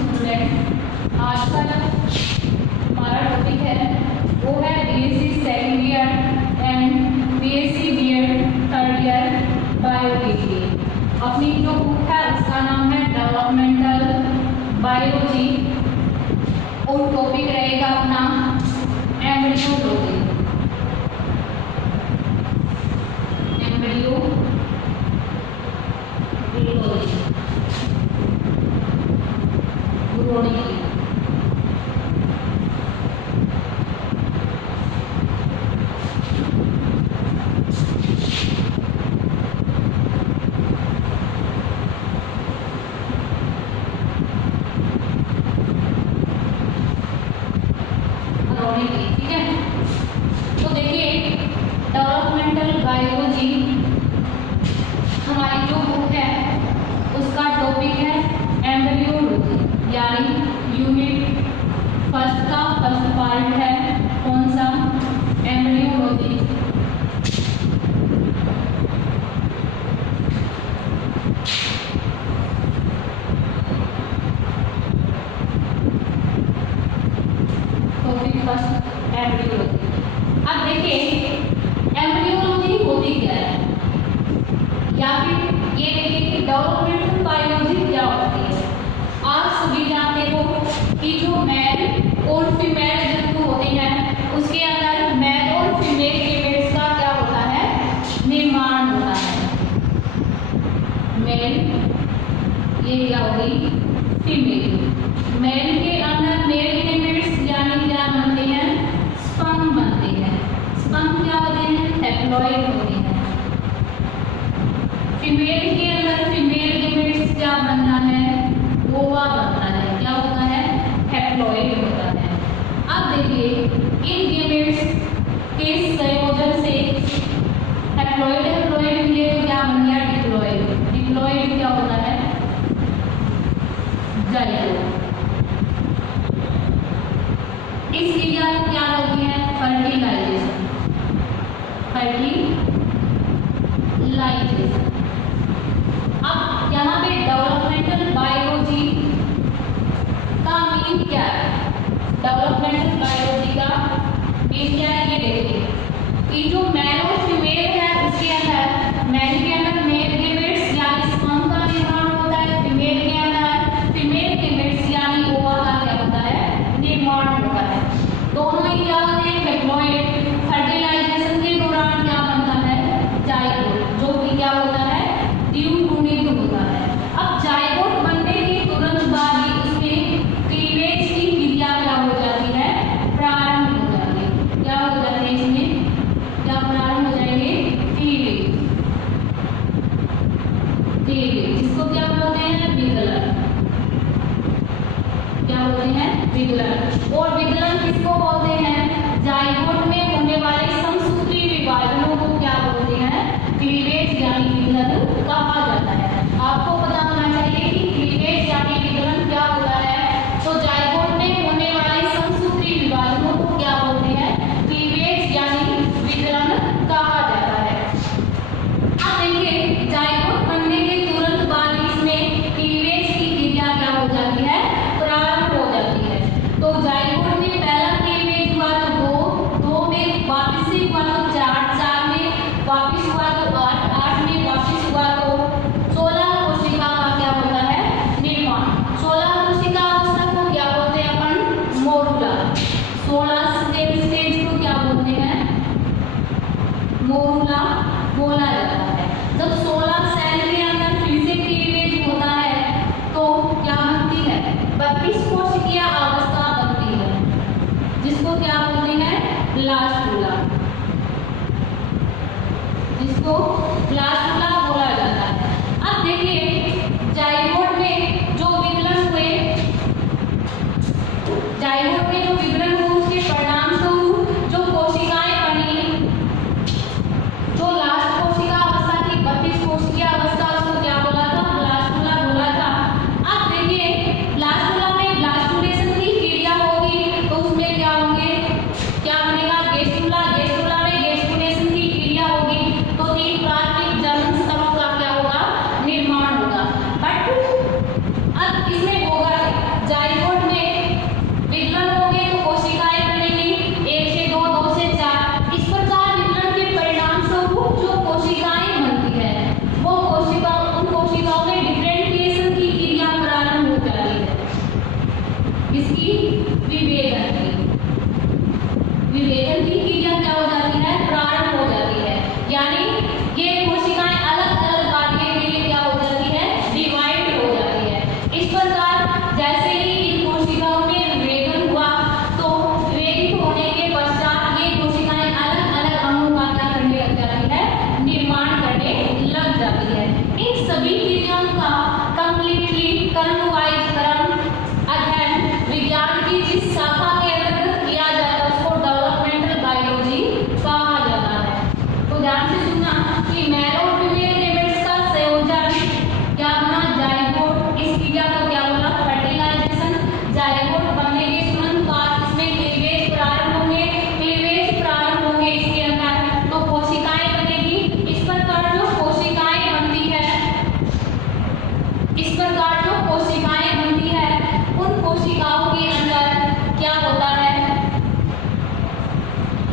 Student, आज का हमारा टॉपिक है वो है BSc second year and BSc BEd third year biology. अपनी जो बुक है उसका नाम है डेवलपमेंटल बायोलॉजी और टॉपिक रहेगा अपना एम्ब्रियोलॉजी। ठीक है, तो देखिए डेवलपमेंटल बायोलॉजी हमारी जो बुक है उसका टॉपिक है एम्ब्रियोलॉजी, यानी यूनिट फर्स्ट का फर्स्ट पार्ट है कौन सा, एम्ब्रियोलॉजी। Topic first embryology. अब देखिए एम्ब्रियोलॉजी होती क्या है, या फिर ये देखिए कि डेवलपमेंटल बायोलॉजी क्या होती है। आप सभी जानते हो कि जो मेल और फीमेल जंतु होते हैं उसके अंदर मेल और फीमेल गैमेट्स का क्या होता है, निर्माण होता है। मेल ये क्या होगी, फीमेल। मेल के अंदर मेल गैमेट्स यानी क्या बनते हैं, स्पर्म बनते हैं। स्पर्म क्या होते हैं, हैप्लॉइड होते हैं। फीमेल के अंदर फीमेल गैमेट्स क्या बनता है, ओवा बनता है। क्या होता है, हैप्लॉइड होता है। अब देखिए इन गैमेट्स के संयोजन से हैप्लॉइड हैप्लॉइड मिले तो क्या बन गया, डिप्लॉइड। डिप्लॉइड क्या होता है, जाइगोट। इस क्रिया को क्या बोलते हैं, फर्टिलाइजेशन। फर्टिलाइजेशन। अब यहाँ पे डेवलपमेंटल बायोलॉजी का मीन क्या है, डेवलपमेंटल बायोलॉजी का मीन क्या है, ये देखिए कि जो मेल और फीमेल है उसके अंदर मेल के अंदर मेल गैमेट्स यानी स्पर्म का निर्माण होता है, फीमेल के अंदर फीमेल गैमेट्स यानी ओवा का क्या होता है, निर्माण होता है। दोनों ही क्या होते हैं, हैप्लॉइड। फर्टिलाइजेशन के दौरान क्या बनता है, जाइगोट, जो कि क्या होता है, द्विगुणित होता है। अब जाइगोट बनने के तुरंत बाद ही इसमें क्लीवेज की क्रिया क्या हो जाती है, प्रारंभ हो जाती है। क्या हो जाती है, इसमें क्या प्रारंभ हो जाएंगे, क्लीवेज। क्लीवेज जिसको क्या बोलते हैं, विगलन। क्या बोलते हैं, विगलन। और विगलन किसको बोलते हैं, जाइगोट में होने वाले समसूत्री विभाजनों को क्या बोलते हैं, क्लीवेज यानी विगलन कहा जाता है। आपको पता होना चाहिए कि क्लीवेज यानी विगलन क्या होता है। तो जाइगोट में होने वाले समसूत्री विभाजनों को क्या बोलते हैं, क्लीवेज यानी विगलन कहा जाता है। अब देखिए जाइगोट बनने के तुरंत बाद इसमें क्लीवेज की क्रिया क्या हो जाती है, प्रारंभ हो जाती है। तो जाइगोट में पहला क्लीवेज हुआ तो दो में वापस से हुआ तो चार में वापस हुआ तो आठ में वापस हुआ इस प्रकार जो कोशिकाएं बनती है उन कोशिकाओं के अंदर क्या होता है,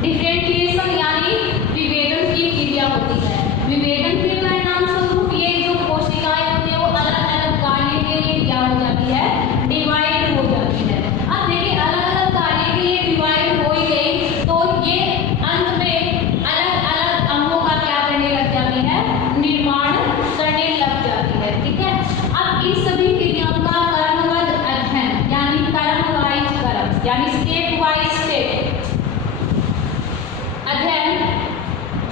डिफरेंशिएशन यानी विभेदन की क्रिया होती है। विभेदन के परिणाम स्वरूप ये जो कोशिकाएं होती है वो अलग अलग कार्य के लिए क्या हो जाती है, डिवाइड हो जाती है। अब देखिए अलग अलग कार्य के लिए डिवाइड हो ही गई तो ये अंत में अलग अलग अंगों का क्या करने लग जाती है, निर्माण करने लग जाती है। ठीक है, अब इन सभी क्रियाओं का क्रमबद्ध अध्ययन यानी क्रम वाइज क्रम यानी स्टेप वाइज स्टेप अध्ययन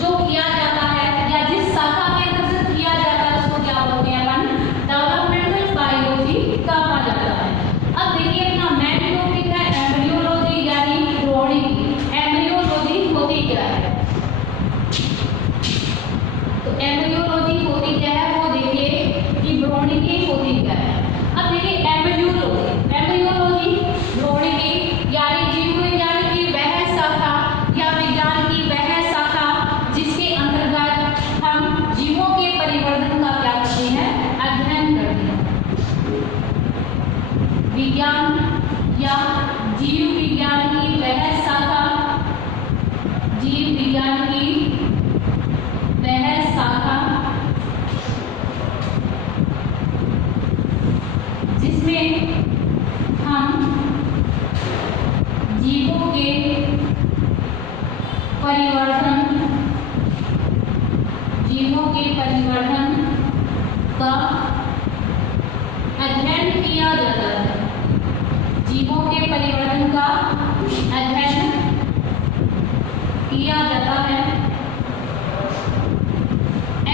जो किया जाता है या जिस शाखा के अंतर्गत किया जाता है उसको क्या बोलते हैं अपन, डेवलपमेंटल बायोलॉजी कहा जाता है। अब देखिए अपना मेन टॉपिक है एम्ब्रियोलॉजी यानी भ्रूणिकी। एम्ब्रियोलॉजी होती क्या है, तो एम्ब्रियोलॉजी होती क्या है वो देखिए कि भ्रूणिकी होती क्या है। अब देखिए एम्ब्रियोलॉजी भ्रूणिकी यानी जीव विज्ञान की वह शाखा या विज्ञान की वह शाखा जिसके अंतर्गत हम जीवों के परिवर्तन का क्या करते हैं, अध्ययन करते हैं। विज्ञान या जीव विज्ञान की वह शाखा, जीव विज्ञान की वह शाखा जिसमें हम जीवों के परिवर्तन का अध्ययन किया जाता है। जीवों के परिवर्तन का अध्ययन किया जाता है,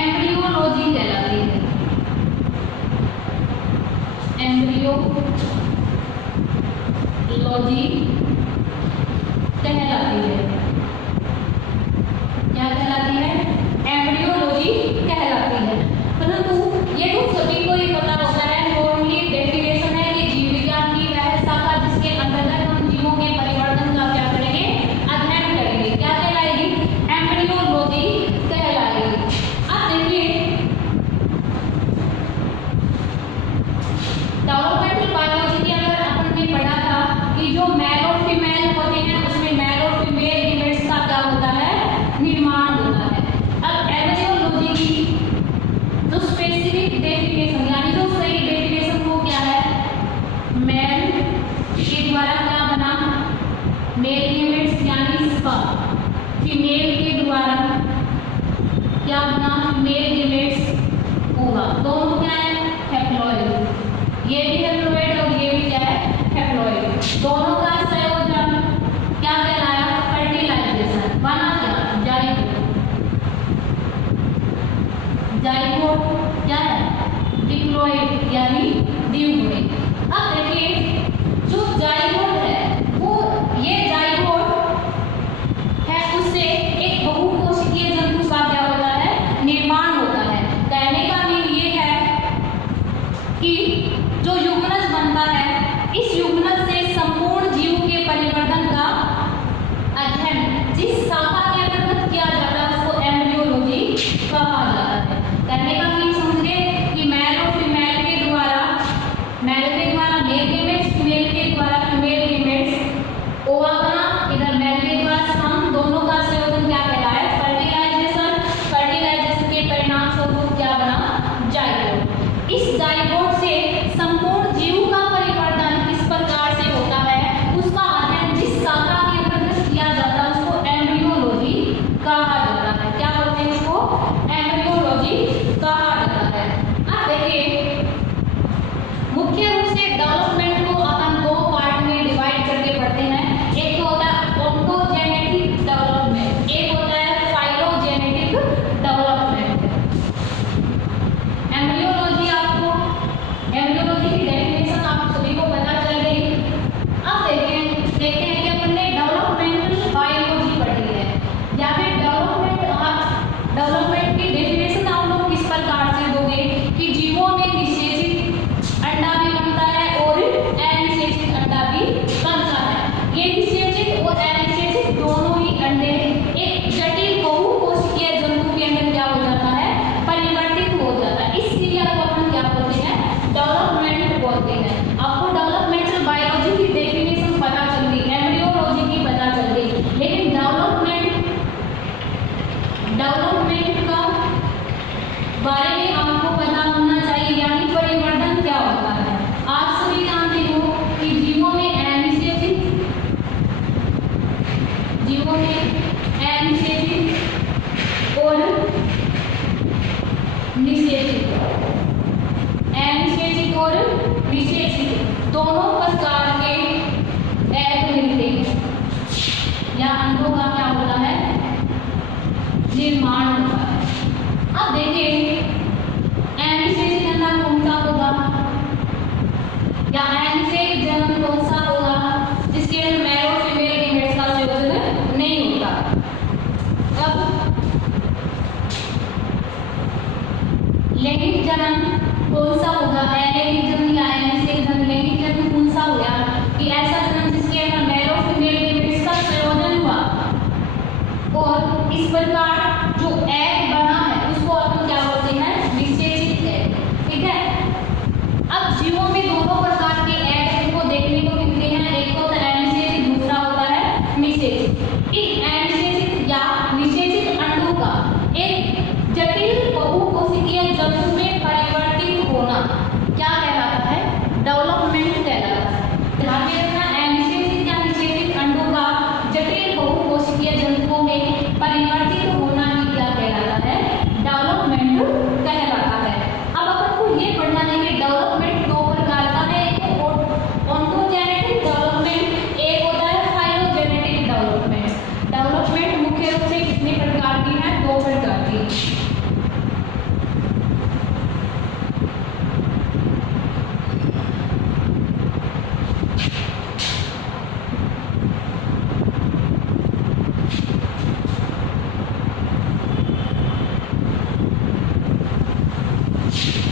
एम्ब्रियोलॉजी कहलाती है। एम्ब्रियोलॉजी कहलाती है, क्या कहलाती है, एम्ब्रियोलॉजी कहलाती है। परंतु ये तो सभी को ही पता होता है, नॉर्मली डेफिनेशन है कि जीव विज्ञान की वह शाखा जिसके अंतर्गत हम जीवों के परिवर्तन का क्या करेंगे, अध्ययन करेंगे, क्या कहलाएगी, एम्ब्रियोलॉजी कहलाएगी। अब देखिए डेवलपमेंटल बायोलॉजी के अंदर अपन ने पढ़ा था कि जो मेल और फीमेल होते हैं उसमें मेल और फीमेल गैमेट्स का क्या होता है, निर्माण होता है। अब एम्ब्रियोलॉजी की जो स्पेसिफिक डेफिनेशन यानी जो सही डेफिनेशन वो क्या है, मेल के द्वारा क्या बना, मेल गैमेट्स यानी स्पर्म, फीमेल के द्वारा क्या बना, फीमेल गैमेट्स होगा। दोनों क्या है, हैप्लॉइड, ये भी हैप्लॉइड और ये भी क्या है, हैप्लॉइड। दोनों का संयोजन क्या कहलाया, फर्टिलाइजेशन, बना क्या, जाइगोट क्या है, डिप्लॉइड यानी डिप्लॉइड। अब देखिए जो जाइगोट है वो ये जाइगोट है उससे एक बहुकोशिकीय जंतु का क्या होता है, निर्माण होता है। कहने का मीन ये है कि जो युग्मनज बनता है इस युग्मनज से संपूर्ण जीव के परिवर्तन का अध्ययन जिस शाखा के अंतर्गत किया जाता है उसको एम्ब्रियोलॉजी कहा जाता है। कहने का मीन समझिए कि मेल और फीमेल के द्वारा, मेल के द्वारा मेल गैमेट्स, फीमेल के द्वारा फीमेल गैमेट्स ओवा बना, इधर मेल के द्वारा स्पर्म, दोनों का संयोजन क्या कहलाया, फर्टिलाइजेशन। फर्टिलाइजेशन के परिणाम स्वरूप क्या बना, जाइगोट। इस जाइगोट से संपूर्ण जीव का परिवर्तन किस प्रकार से होता है उसका अध्ययन जिस शाखा के अंतर्गत किया जाता है उसको एम्ब्रियोलॉजी कहा जाता है। क्या बोलते हैं उसको, एम्ब्रियोलॉजी कहा जाता है। अब देखिए मुख्य रूप से डेवलपमेंट को अपन दो पार्ट में डिवाइड करके पढ़ते हैं। एक तो होता है ऑन्टोजेनेटिक डेवलपमेंट, एक होता है फाइलोजेनेटिक डेवलपमेंट। एम्ब्रियोलॉजी आपको, एम्ब्रियोलॉजी की डेफिनेशन निषेचित दोनों प्रकार के ऐप मिलते हैं या अंडों का क्या होता है, निर्माण होता है। अब देखिए अनिषेचित अंडा कौन सा होगा या अनिषेचित जन्म कौन सा होगा जिसके अंदर मेल और फीमेल गैमेट्स का संयोजन नहीं होता। अब लैंगिक जन्म कौन सा होगा, अलैंगिक जन्म या अनिषेचित जन्म। लैंगिक जन्म कौन सा होगा कि ऐसा जन्म जिसके अंदर मेल और फीमेल गैमेट्स का संयोजन हुआ और इस प्रकार जो एग बना है उसको अपन क्या बोलते हैं, निषेचित एग। ठीक है। अब जीवों में दोनों प्रकार के एग को देखने को मिलते हैं, एक तो होता है अनिषेचित, दूसरा होता है निषेचित। इन अनिषेचित या निषेचित अंडों का एक जटिल बहुकोशिकीय जंतु में परिवर्तित होना क्या कहलाता है, डेवलपमेंट कहलाता है। ध्यान में रखना, अनिषेचित या निषेचित अंडों का जटिल बहुकोशिकीय जंतुओं में परिवर्तित होना ही क्या कहलाता है, डेवलपमेंट कहलाता है। अब अपन को ये पढ़ना है कि डेवलपमेंट दो प्रकार का है, एक ऑन्टोजेनेटिक डेवलपमेंट, एक होता है फाइलोजेनेटिक डेवलपमेंट। डेवलपमेंट मुख्य रूप से कितने प्रकार की है, दो प्रकार की।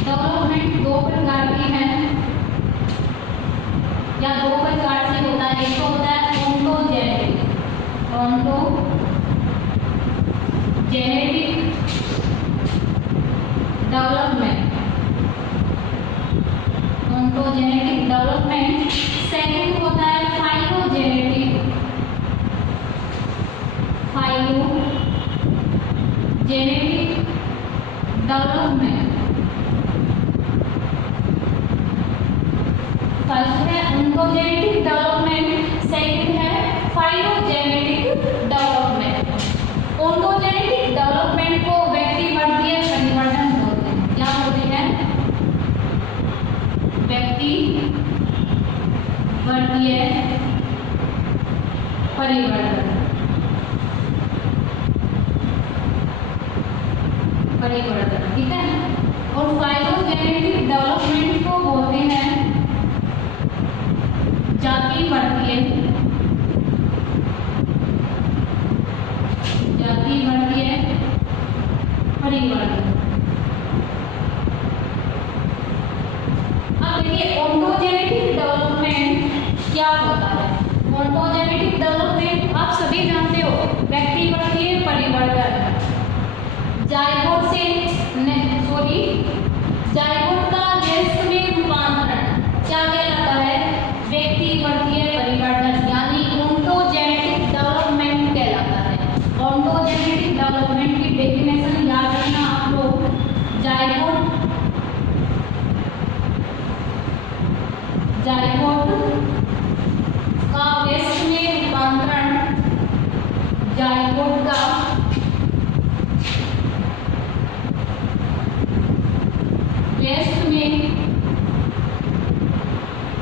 डेवलपमेंट दो प्रकार की है या दो प्रकार से होता है, एक तो होता है ऑन्टोजेनेटिक डेवलपमेंट, ऑन्टोजेनेटिक डेवलपमेंट। सेकंड होता है फाइलोजेनेटिक डेवलपमेंट। फर्स्ट है ऑन्टोजेनेटिक डेवलपमेंट, सेकंड है फाइलोजेनेटिक डेवलपमेंट। ऑन्टोजेनेटिक डेवलपमेंट को व्यक्तिवर्तीय परिवर्तन बोलते हैं। क्या बोलते हैं, व्यक्तिवर्तीय परिवर्तन। ठीक है। और फाइलोजेनेटिक डेवलपमेंट को बोलते हैं जातिवर्तीय परिवर्तन। अब देखिए ऑन्टोजेनेटिक डेवलपमेंट क्या होता है। ऑन्टोजेनेटिक डेवलपमेंट आप सभी जानते हो, व्यक्तिवर्तीय परिवर्तन। जायगोट का वयस्क में रूपांतरण क्या कहलाता है, व्यक्तिवर्तीय परिवर्तन यानी ऑन्टोजेनेटिक डेवलपमेंट कहलाता है। ऑन्टोजेनेटिक डेवलपमेंट की डेफिनेशन याद रखना आप लोग, जायगोट का वयस्क में रूपांतरण, जायगोट का वयस्क में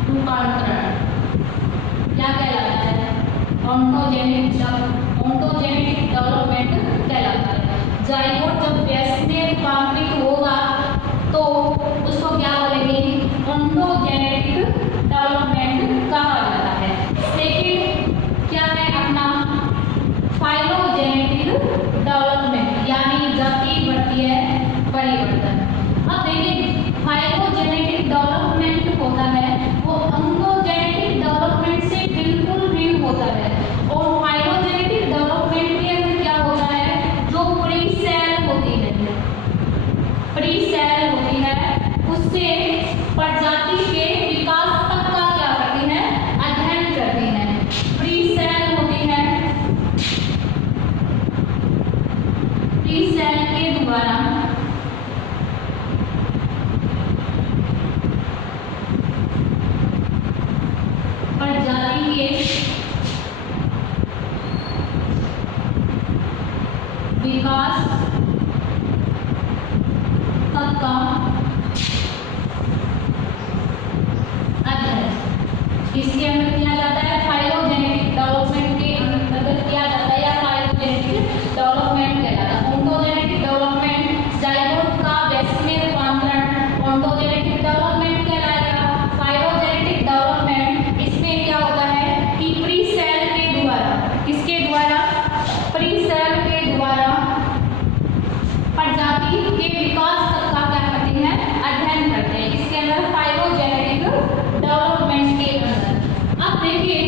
रूपांतरण क्या कहलाता है, ऑन्टोजेनेटिक डेवलपमेंट कहलाता है। जायगोट जब वयस्क में रूपांतरित होगा तो उसको क्या बोलेंगे, ऑन्टोजेनेटिक डेवलपमेंट कहा जाता है। सेकंड क्या है अपना, फाइलोजेनेटिक डेवलपमेंट यानी जातिवर्तीय परिवर्तन। अब देखिए फाइलोजेनेटिक डेवलपमेंट होता है वो ऑन्टोजेनेटिक डेवलपमेंट से बिल्कुल भिन्न होता है। और फाइलोजेनेटिक डेवलपमेंट के अंदर क्या होता है, जो प्री सेल होती है उससे प्रजाति के विकास तक का क्या करती है, अध्ययन करती है। प्री सेल होती है, प्री सेल के द्वारा प्रजाति के विकास तक का इसके अंदर किया जाता है फाइलोजेनेटिक डेवलपमेंट के अंतर्गत किया जाता है या फाइलोजेनेटिक डेवलपमेंट कहलाता है। ओंटोजेनेटिक डेवलपमेंट जाइगोट का वैक्सीन में रूपांतरण ओंटोजेनेटिक डेवलपमेंट कहलाएगा। फाइलोजेनेटिक डेवलपमेंट इसमें क्या होता है कि प्री सेल के द्वारा, किसके द्वारा, प्री सेल के द्वारा प्रजाति के विकास तक का क्या करते हैं, अध्ययन करते हैं। इसके अंदर फाइलोजेनेटिक डेवलपमेंट के अंदर अब देखिए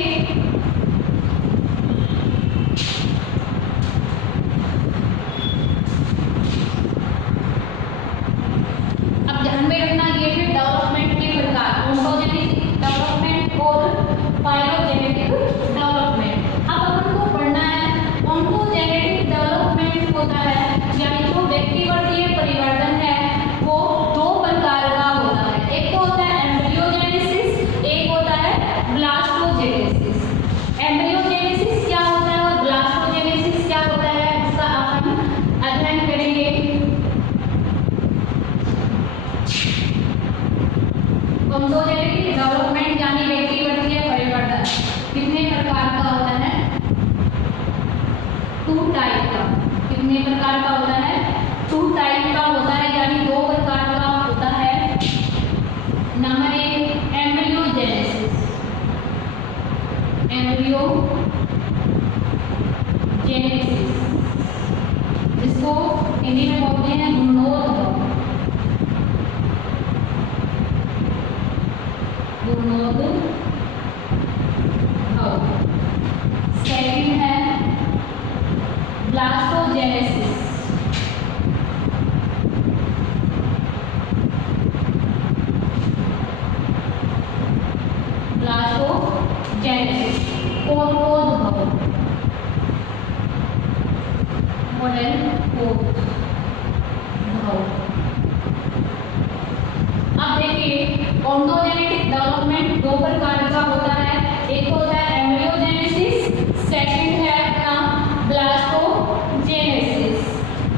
अब ध्यान में रखना ये है डेवलपमेंट के प्रकार ओंटोजेनेटिक डेवलपमेंट और फाइलोजेनेटिक डेवलपमेंट। अब अपन को पढ़ना है ओंटोजेनेटिक डेवलपमेंट होता है यानी जो व्यक्तिवर्तीय परिवर्तन है वो दो प्रकार का होता है। एक तो होता है एम्ब्रियोजेनेसिस, एक होता है ब्लास्टोजेनेसिस। एम्ब्रियोजेनेसिस क्या होता है और ब्लास्टोजेनेसिस क्या होता है इसका अपन अध्ययन करेंगे। ओंटोजेनेटिक डेवलपमेंट यानी व्यक्तिवर्तीय परिवर्तन कितने प्रकार का होता है, 2 टाइप का। कितने प्रकार का होता है, 2 टाइप का होता है यानी 2 प्रकार का होता है। नंबर 1 एम्ब्रियोजेनेसिस, एम्ब्रियोजेनेसिस जिसको हिंदी में बोलते हैं भ्रूणोद्भव। सेकंड है ब्लास्टोजेनेसिस, ब्लास्टोजेनेसिस कोलोद्भव, मॉडल कोलोद्भव। अब देखिए ओंटोजेनेटिक डेवलपमेंट 2 प्रकार का होता है। एक होता है एम्ब्रियोजेनेसिस, सेकंड है अपना ब्लास्टोजेनेसिस।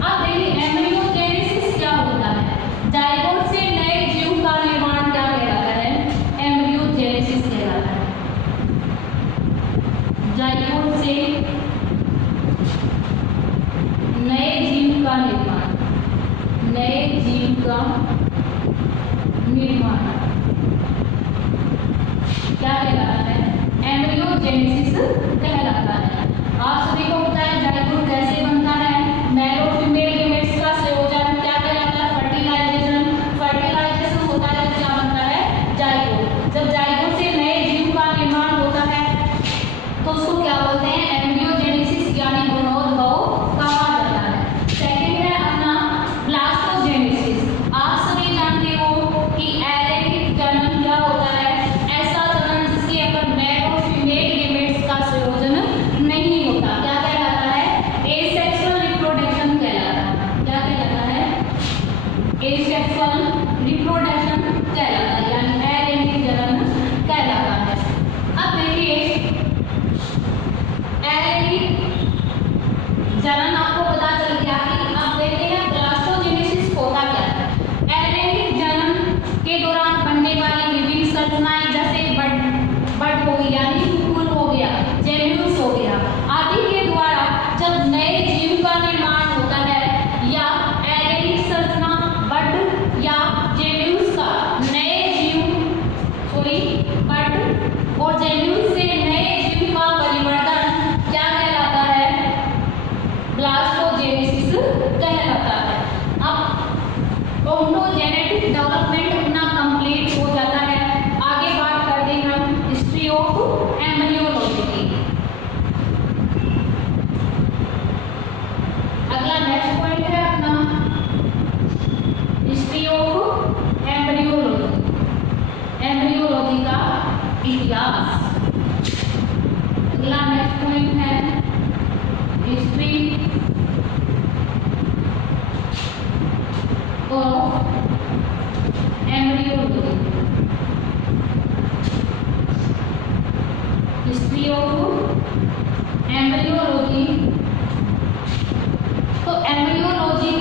अब देखिए एम्ब्रियोजेनेसिस क्या होता है, जाइगोट से नए जीव का निर्माण क्या कहलाता है, एम्ब्रियोजेनेसिस कहलाता है। जाइगोट से नए जीव का निर्माण, नए जीव का निर्माण क्या कहलाता है, एम्ब्रियोजेनेसिस कहलाता है। आप सभी को पता है जाइगोट कैसे बनता है, मेल और फीमेल गेमेट्स का संयोजन क्या कहलाता है, फर्टिलाइजेशन। फर्टिलाइजेशन होता है तो क्या बनता है, जाइगोट। जब जाइगोट से नए जीव का निर्माण होता है तो उसको क्या बोलते हैं, एम्ब्रियोजेनेसिस यानी भ्रूणोद्भव कहा जाता है। सेकंड है अपना ब्लास्टोजेनेसिस। आप सभी जानते हो कि एरेनिक जन्म क्या होता है, ऐसा जन्म जिसके अंदर मेल और फीमेल गेमेट्स का संयोजन नहीं होता, क्या कहलाता है, एसेक्सुअल रिप्रोडक्शन कहलाता है। क्या कहलाता है, एसेक्सुअल रिप्रोडक्शन कहलाता है यानी एरेनिक जन्म कहलाता है। अब देखिए एरेनिक जन्म आपको पता चल गया कि अब देखते हैं ब्लास्टोजेनेसिस होता क्या है। एरेनिक जन्म के दौरान बनने वाली विभिन्न संरचनाएं जैसे बड हो गई यानी फूल हो गया, जेम्यूल्स हो गया आदि के द्वारा जब नए जीव का निर्माण होता है या एरेनिक संरचना बड या जेम्यूल्स का नए जीव बड और जेम्यूल्स से नए जीव का परिवर्तन क्या कहलाता है, ब्लास्टोजेनेसिस कहलाता है। अब ओंटोजेनेटिक डेवलपमेंट अपना कंप्लीट हो जाता है। आगे बात करते हैं हम हिस्ट्री ऑफ एम्ब्रियोलॉजी की। अगला नेक्स्ट पॉइंट है अपना हिस्ट्री ऑफ एम्ब्रियोलॉजी, एम्ब्रियोलॉजी का इतिहास। अगला नेक्स्ट पॉइंट है history of embryology, history of embryology. तो एम्ब्रियोलॉजी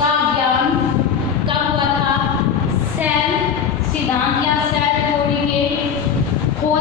का ज्ञान कब हुआ था, सेल सिद्धांत या सेल थ्योरी के खोज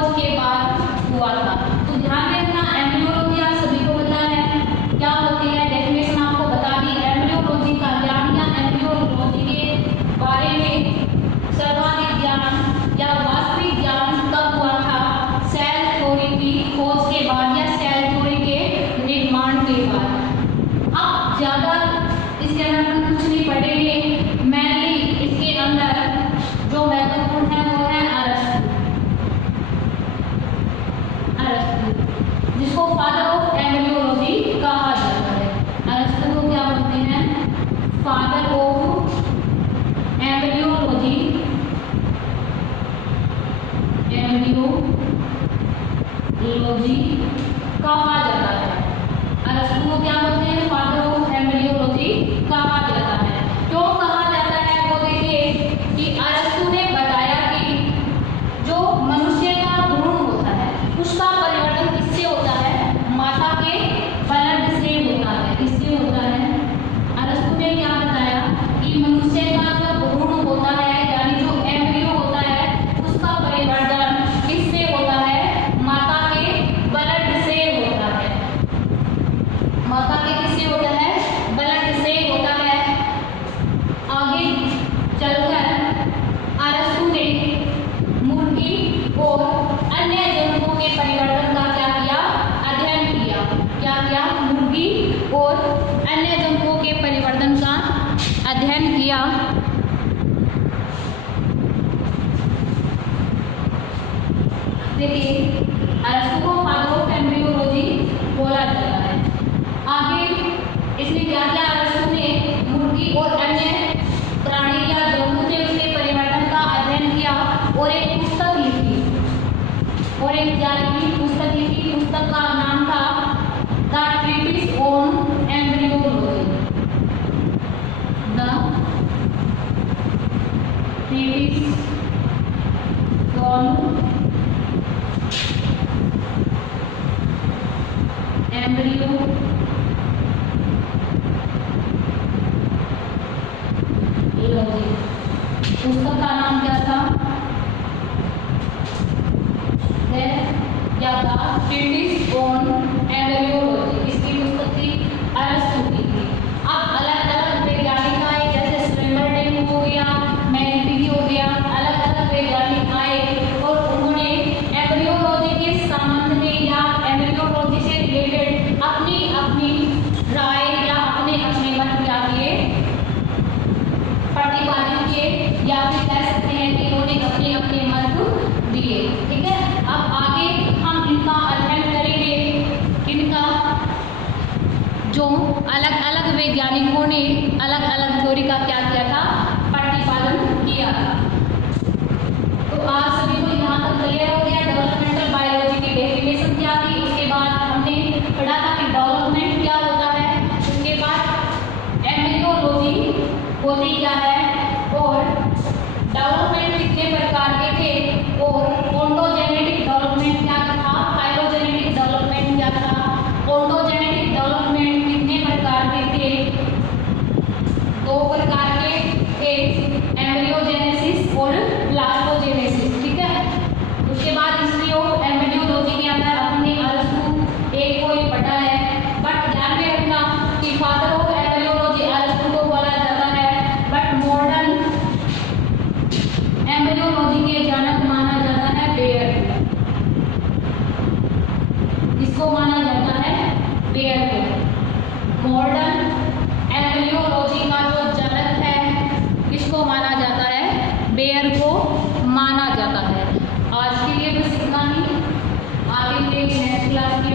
एम्ब्रियोलॉजी कहा जाता है। अरस्तु को क्या बोलते हैं? फादर ऑफ एम्ब्रियोलॉजी कहा जाता है। क्यों कहा जाता है वो देखिए कि अरस्तु ने बताया कि जो मनुष्य का भ्रूण होता है उसका परिवर्तन किससे होता है? माता के ब्लड से होता है। किससे होता है? अरस्तु ने क्या बताया कि मनुष्य का जो भ्रूण होता है यानी जो एम्ब्रियो होता है उसका परिवर्तन किससे होता है? माता के ब्लड से होता है। माता के किससे होता है? ब्लड से होता है। आगे चलकर अरस्तु ने मुर्गी और अन्य जंतुओं के परिवर्तन का क्या किया? अध्ययन किया। क्या किया? मुर्गी और अन्य जंतुओं के परिवर्तन का अध्ययन किया। देखिए अरस्तु को फादर ऑफ एम्ब्रियोलॉजी बोला जाता है। आगे इसने क्या किया? अरस्तु ने मुर्गी और अन्य प्राणी या जंतु थे उसके परिवर्तन का अध्ययन किया और एक पुस्तक लिखी। और एक क्या लिखी? पुस्तक लिखी। पुस्तक का नाम था the treatise on embryology. The treatise on embryology. पुस्तक का नाम क्या था? Treatise on embryology. किसकी पुस्तक थी? अरस्तु की थी। अब अलग अलग वैज्ञानिक आए जैसे स्वेम्बर्डेन हो गया, मैगनीफी हो गया, अलग अलग वैज्ञानिक आए और उन्होंने एम्ब्रियोलॉजी के संबंध में या एम्ब्रियोलॉजी से रिलेटेड अपनी अपनी राय या अपने अपने मत क्या किए? प्रतिपादित किए या फिर कह सकते हैं कि इन्होंने अपने अपने मत दिए। ठीक है, अब आगे हम इनका अध्ययन करेंगे। इनका जो अलग अलग वैज्ञानिकों ने अलग अलग थ्योरी का क्या किया था? प्रतिपादन किया था। तो आज सभी को यहाँ तक क्लियर हो गया डेवलपमेंटल बायोलॉजी की डेफिनेशन क्या थी। उसके बाद हमने पढ़ा था कि डेवलपमेंट क्या होता है। उसके बाद एम्ब्रियोलॉजी होती क्या है और डेवलपमेंट कितने प्रकार के थे और ओंटोजेनेटिक डेवलपमेंट क्या था, फाइलोजेनेटिक डेवलपमेंट क्या था, ओंटोजेनेटिक डेवलपमेंट कितने प्रकार के थे? 2 प्रकार के थे, एम्ब्रियोजेनेसिस और प्लास्मोजेनेसिस। ठीक है, उसके बाद हिस्ट्री ऑफ एम्ब्रियोलॉजी के अंदर हमने अरस्तु एक को ही पढ़ा है। बट ध्यान में रखना कि फादर ऑफ एम्ब्रियोलॉजी अरस्तु को बोला जाता है, बट मॉडर्न एम्ब्रियोलॉजी के जनक माना जाता है बेयर। इसको माना जाता है बेयर को। मॉडर्न एम्ब्रियोलॉजी का जो जनक है किसको माना जाता है? बेयर को माना जाता है। आज के लिए बस इतना ही। आगे के नेक्स्ट क्लास के